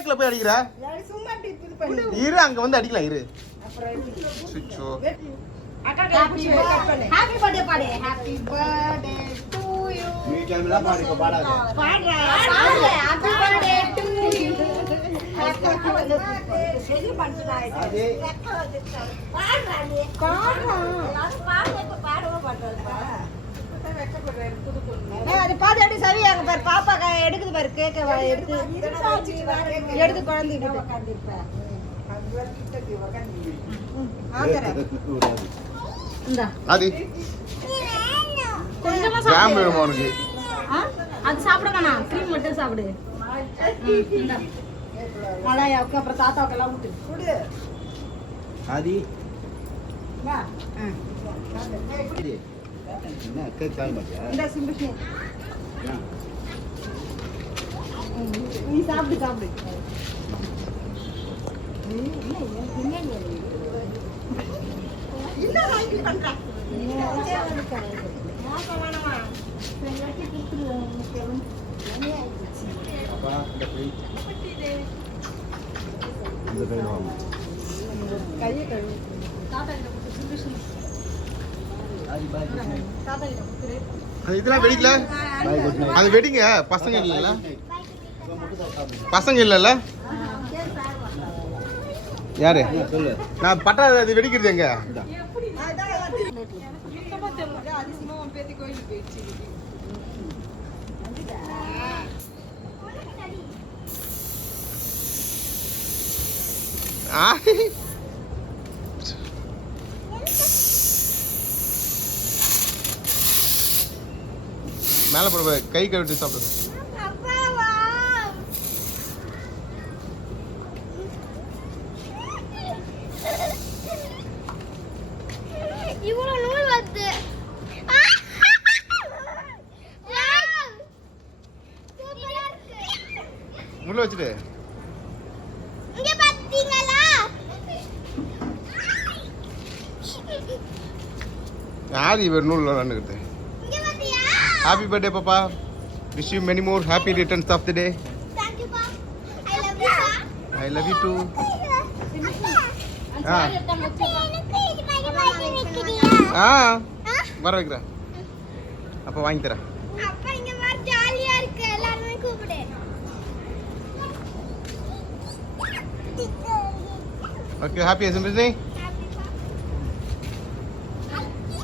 கேக்ல போய் அடிக்கிறா? சும்மா டிப் இது பண்ணு. இரு அங்க வந்து அடிக்கலாம் இரு. சுச்சோ. ஹாப்பி பர்த்டே பாடு. Happy birthday to you. நீ கேமரா பாடுங்க பாடாத. பாடுறா. Happy birthday to you. Happy birthday. செஞ்சு பண்றாய். அது பாடுறா நீ. பாடுறா. எல்லாரும் பாடுங்க இப்ப பாடவே மாட்டறப்பா. அது பாத்து அடி சரி அங்க பாரு பாப்பா எடுக்குது பாரு கேக்க எடுத்து எடுத்து குழந்தை கிட்ட உட்கார்ந்திருப்ப அது வர கிட்ட உட்கார்ந்து ஆதரே இந்தா அது கொஞ்சமா ஜாம் சாப்பிடு வேணுமா உனக்கு? அது சாப்பிட வேணாம் க்ரீம் மட்டும் சாப்பிடு இந்தா மலாயாவுக்கு அப்புறம் தாத்தாவுக்கு எல்லாம் ஊட்டு குடு ஆதி வா என்ன கேக் சாப்பிட மாட்டியா? இந்த சிம்பிஷ் ஏன்? நீ சாப்பிடு சாப்பிடு அப்பா இந்த கை இந்த கையில வாங்க. கையை கழுவு தாத்தா கிட்ட கொடுத்து சிம்பிஷ் ஆதி பாய் குட் நைட். தாத்தா கிட்ட கொடுத்துரு அது இதெல்லாம் வெடிக்கல? Bye good night. அது வெடிங்க பசங்க இல்லல்ல? பசங்க இல்லல்ல? யாரு? சொல்லு. நான் பட்டாது அது வெடிக்கிறது எங்க? இந்தா. ஆ மேல போட கை கழுவிட்டு சாப்பிடுங்க. இவ்வளவு நூல் வருது. சூப்பரா இருக்கு. உள்ள வச்சுட்டு இங்க பாத்தீங்களா? யார் இவர் நூல் விளாண்டுக்கிட்டு? இங்க பாத்தியா? ஹாப்பி பர்த்டே பாப்பா. Wish you many more happy returns of the day. Thank you, Pa. I love you, Pa. I love you too. ஆ எனக்கு இது மாதிரி வாங்கி வைக்கிறியா? ஆ ஆ? வர வைக்கிறேன். அப்போ வாங்கி தரேன். அப்பா இங்க வர ஜாலியா இருக்கு. எல்லாரும் கூப்பிடு. Okay happy assembly.